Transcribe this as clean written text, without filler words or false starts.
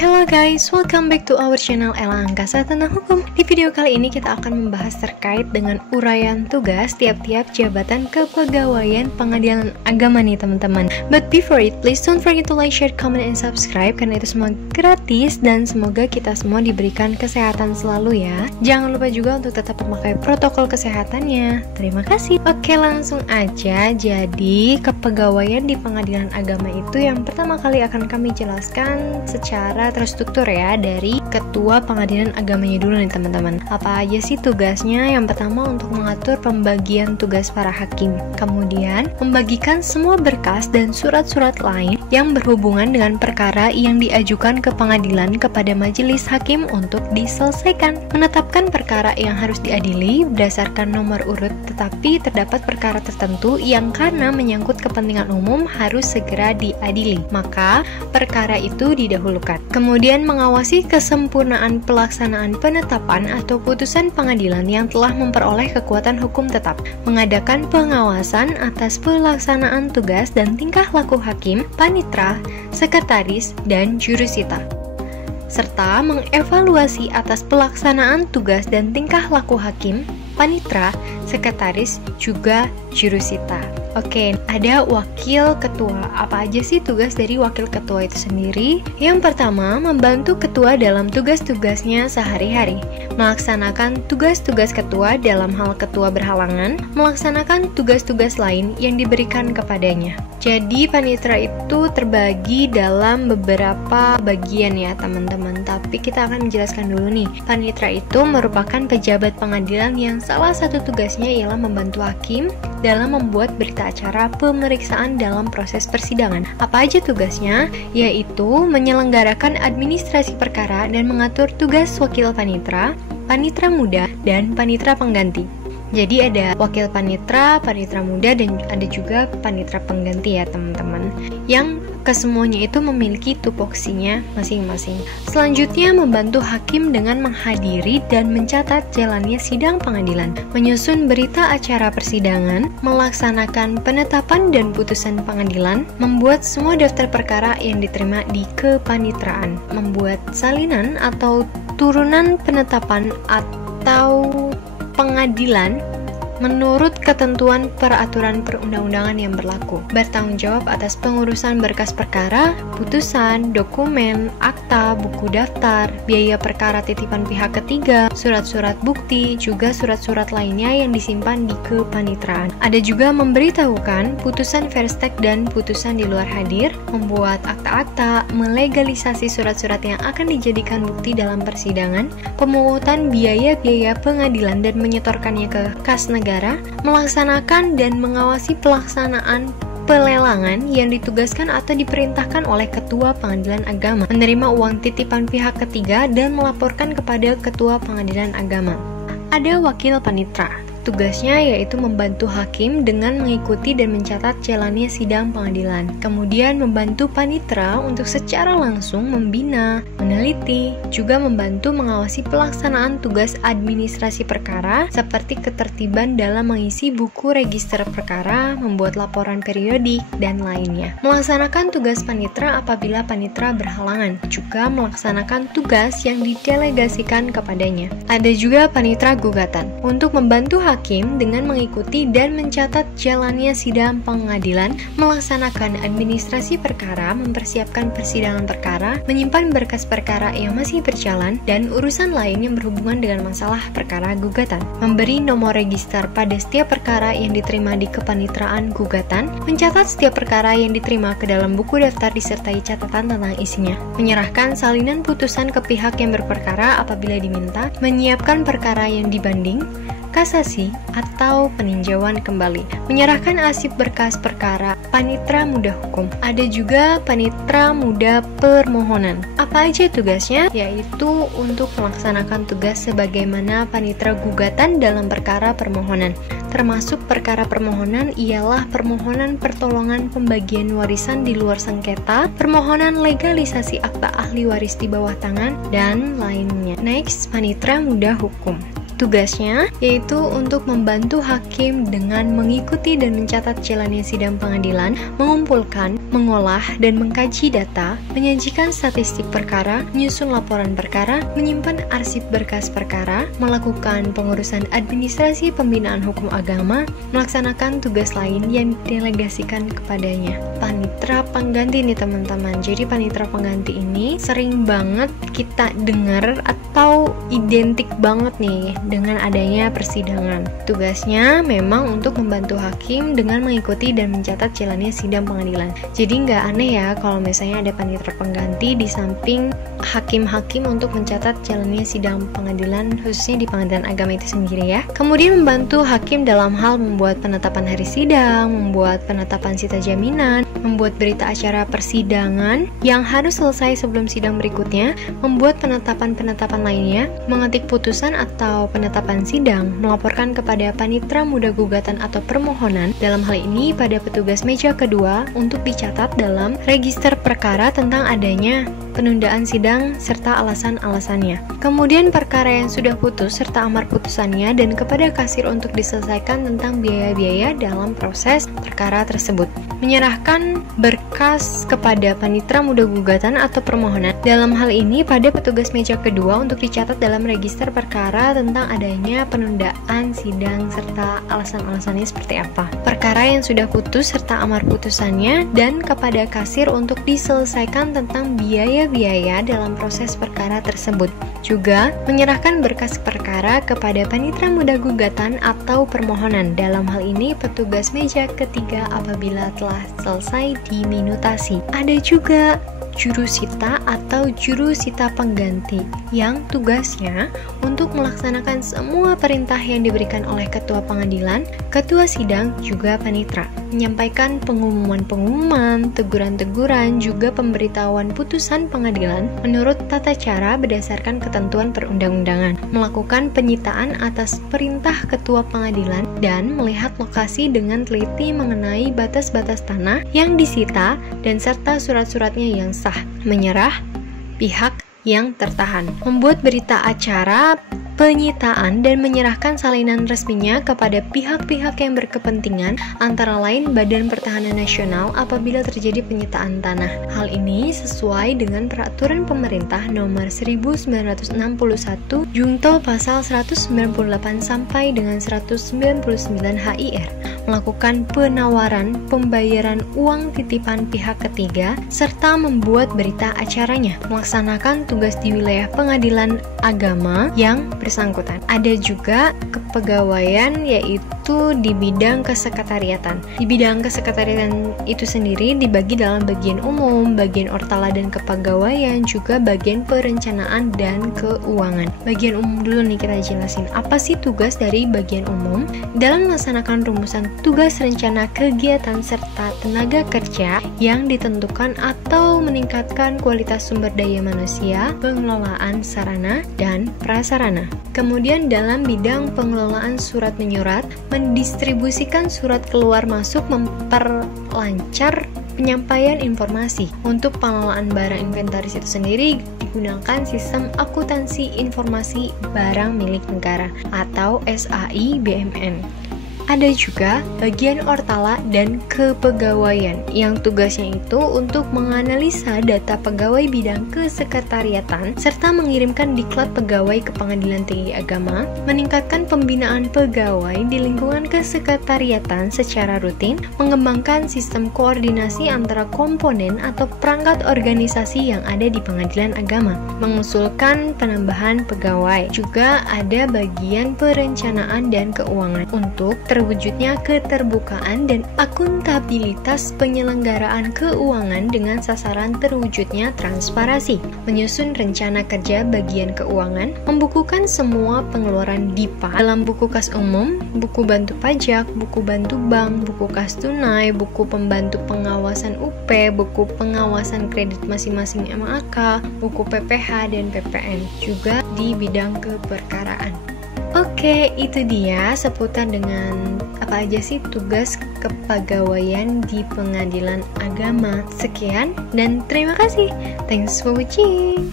Hello guys, welcome back to our channel Ella Angkasa Tentang Hukum. Di video kali ini kita akan membahas terkait dengan uraian tugas tiap-tiap jabatan kepegawaian pengadilan agama nih teman-teman. But before it, please don't forget to like, share, comment, and subscribe karena itu semua gratis dan semoga kita semua diberikan kesehatan selalu ya. Jangan lupa juga untuk tetap memakai protokol kesehatannya. Terima kasih. Oke, langsung aja. Jadi kepegawaian di pengadilan agama itu yang pertama kali akan kami jelaskan secara terstruktur ya, dari ketua pengadilan agamanya dulu nih teman-teman. Apa aja sih tugasnya? Yang pertama untuk mengatur pembagian tugas para hakim, kemudian membagikan semua berkas dan surat-surat lain yang berhubungan dengan perkara yang diajukan ke pengadilan kepada majelis hakim untuk diselesaikan, menetapkan perkara yang harus diadili berdasarkan nomor urut, tetapi terdapat perkara tertentu yang karena menyangkut kepentingan umum harus segera diadili, maka perkara itu didahulukan. Kemudian mengawasi kesempurnaan pelaksanaan penetapan atau putusan pengadilan yang telah memperoleh kekuatan hukum tetap, mengadakan pengawasan atas pelaksanaan tugas dan tingkah laku hakim, panitra, sekretaris, dan jurusita, serta mengevaluasi atas pelaksanaan tugas dan tingkah laku hakim, panitra, sekretaris, juga jurusita. Oke, ada wakil ketua. Apa aja sih tugas dari wakil ketua itu sendiri? Yang pertama, membantu ketua dalam tugas-tugasnya sehari-hari, melaksanakan tugas-tugas ketua dalam hal ketua berhalangan, melaksanakan tugas-tugas lain yang diberikan kepadanya. Jadi panitra itu terbagi dalam beberapa bagian ya teman-teman, tapi kita akan menjelaskan dulu nih. Panitra itu merupakan pejabat pengadilan yang salah satu tugasnya ialah membantu hakim dalam membuat berita acara pemeriksaan dalam proses persidangan. Apa aja tugasnya? Yaitu menyelenggarakan administrasi perkara dan mengatur tugas wakil panitra, panitra muda, dan panitra pengganti. Jadi ada wakil panitra, panitra muda, dan ada juga panitra pengganti ya teman-teman, yang kesemuanya itu memiliki tupoksinya masing-masing. Selanjutnya membantu hakim dengan menghadiri dan mencatat jalannya sidang pengadilan, menyusun berita acara persidangan, melaksanakan penetapan dan putusan pengadilan, membuat semua daftar perkara yang diterima di kepanitraan, membuat salinan atau turunan penetapan atau pengadilan menurut ketentuan peraturan perundang-undangan yang berlaku, bertanggung jawab atas pengurusan berkas perkara, putusan, dokumen, akta, buku daftar, biaya perkara titipan pihak ketiga, surat-surat bukti, juga surat-surat lainnya yang disimpan di kepanitraan. Ada juga memberitahukan putusan verstek dan putusan di luar hadir, membuat akta-akta, melegalisasi surat-surat yang akan dijadikan bukti dalam persidangan, pemungutan biaya-biaya pengadilan dan menyetorkannya ke kas negara, melaksanakan dan mengawasi pelaksanaan pelelangan yang ditugaskan atau diperintahkan oleh ketua pengadilan agama, menerima uang titipan pihak ketiga dan melaporkan kepada ketua pengadilan agama. Ada wakil panitra. Tugasnya yaitu membantu hakim dengan mengikuti dan mencatat jalannya sidang pengadilan. Kemudian membantu panitra untuk secara langsung membina, meneliti, juga membantu mengawasi pelaksanaan tugas administrasi perkara seperti ketertiban dalam mengisi buku register perkara, membuat laporan periodik, dan lainnya. Melaksanakan tugas panitra apabila panitra berhalangan, juga melaksanakan tugas yang didelegasikan kepadanya. Ada juga panitra gugatan untuk membantu hakim dengan mengikuti dan mencatat jalannya sidang pengadilan, melaksanakan administrasi perkara, mempersiapkan persidangan perkara, menyimpan berkas perkara yang masih berjalan, dan urusan lain yang berhubungan dengan masalah perkara gugatan, memberi nomor register pada setiap perkara yang diterima di kepanitraan gugatan, mencatat setiap perkara yang diterima ke dalam buku daftar disertai catatan tentang isinya, menyerahkan salinan putusan ke pihak yang berperkara apabila diminta, menyiapkan perkara yang dibanding, kasasi, atau peninjauan kembali, menyerahkan arsip berkas perkara, panitra muda hukum. Ada juga panitra muda permohonan. Apa aja tugasnya? Yaitu untuk melaksanakan tugas sebagaimana panitra gugatan dalam perkara permohonan. Termasuk perkara permohonan ialah permohonan pertolongan pembagian warisan di luar sengketa, permohonan legalisasi akta ahli waris di bawah tangan, dan lainnya. Next, panitra muda hukum. tugasnya yaitu untuk membantu hakim dengan mengikuti dan mencatat jalannya sidang pengadilan, mengumpulkan, mengolah, dan mengkaji data, menyajikan statistik perkara, menyusun laporan perkara, menyimpan arsip berkas perkara, melakukan pengurusan administrasi pembinaan hukum agama, melaksanakan tugas lain yang didelegasikan kepadanya. Panitra pengganti nih teman-teman. Jadi panitra pengganti ini sering banget kita dengar atau identik banget nih dengan adanya persidangan. Tugasnya memang untuk membantu hakim dengan mengikuti dan mencatat jalannya sidang pengadilan. Jadi nggak aneh ya kalau misalnya ada panitra pengganti di samping hakim-hakim untuk mencatat jalannya sidang pengadilan, khususnya di pengadilan agama itu sendiri ya. Kemudian membantu hakim dalam hal membuat penetapan hari sidang, membuat penetapan sita jaminan, membuat berita acara persidangan yang harus selesai sebelum sidang berikutnya, membuat penetapan-penetapan lainnya, mengetik putusan atau penetapan sidang, melaporkan kepada panitra muda gugatan atau permohonan, dalam hal ini pada petugas meja kedua untuk dicatat dalam register perkara tentang adanya penundaan sidang serta alasan-alasannya. Kemudian perkara yang sudah putus serta amar putusannya dan kepada kasir untuk diselesaikan tentang biaya-biaya dalam proses perkara tersebut. Menyerahkan berkas kepada panitra muda gugatan atau permohonan. Dalam hal ini pada petugas meja kedua untuk dicatat dalam register perkara tentang adanya penundaan sidang serta alasan-alasannya seperti apa. Perkara yang sudah putus serta amar putusannya dan kepada kasir untuk diselesaikan tentang biaya-biaya dalam proses perkara tersebut. Juga menyerahkan berkas perkara kepada panitra muda gugatan atau permohonan. Dalam hal ini petugas meja ketiga apabila telah selesai diminutasi. Ada juga jurusita atau jurusita pengganti yang tugasnya untuk melaksanakan semua perintah yang diberikan oleh ketua pengadilan, ketua sidang, juga panitra, menyampaikan pengumuman-pengumuman, teguran-teguran, juga pemberitahuan putusan pengadilan menurut tata cara berdasarkan ketentuan perundang-undangan, melakukan penyitaan atas perintah ketua pengadilan dan melihat lokasi dengan teliti mengenai batas-batas tanah yang disita dan serta surat-suratnya yang sah, menyerah pihak yang tertahan, membuat berita acara penyitaan dan menyerahkan salinan resminya kepada pihak-pihak yang berkepentingan, antara lain Badan Pertahanan Nasional apabila terjadi penyitaan tanah. Hal ini sesuai dengan Peraturan Pemerintah Nomor 1961 Junto Pasal 198 sampai dengan 199 HIR, melakukan penawaran pembayaran uang titipan pihak ketiga serta membuat berita acaranya, melaksanakan tugas di wilayah pengadilan agama yang bersangkutan. Ada juga kepegawaian yaitu di bidang kesekretariatan. Di bidang kesekretariatan itu sendiri dibagi dalam bagian umum, bagian ortala dan kepegawaian, juga bagian perencanaan dan keuangan. Bagian umum dulu nih kita jelasin. Apa sih tugas dari bagian umum? Dalam melaksanakan rumusan tugas rencana kegiatan serta tenaga kerja yang ditentukan atau meningkatkan kualitas sumber daya manusia, pengelolaan sarana dan prasarana. Kemudian dalam bidang pengelolaan surat menyurat, mendistribusikan surat keluar masuk, memperlancar penyampaian informasi. Untuk pengelolaan barang inventaris itu sendiri digunakan sistem akuntansi informasi barang milik negara atau SAI BMN. Ada juga bagian ortala dan kepegawaian yang tugasnya itu untuk menganalisa data pegawai bidang kesekretariatan serta mengirimkan diklat pegawai ke Pengadilan Tinggi Agama, meningkatkan pembinaan pegawai di lingkungan kesekretariatan secara rutin, mengembangkan sistem koordinasi antara komponen atau perangkat organisasi yang ada di Pengadilan Agama, mengusulkan penambahan pegawai. Juga ada bagian perencanaan dan keuangan untuk terwujudnya keterbukaan dan akuntabilitas penyelenggaraan keuangan dengan sasaran terwujudnya transparansi, menyusun rencana kerja bagian keuangan, membukukan semua pengeluaran DIPA dalam buku kas umum, buku bantu pajak, buku bantu bank, buku kas tunai, buku pembantu pengawasan UP, buku pengawasan kredit masing-masing MAK, buku PPH dan PPN, juga di bidang keperkaraan. Oke, itu dia seputar dengan apa aja sih tugas kepegawaian di Pengadilan Agama. Sekian dan terima kasih. Thanks for watching.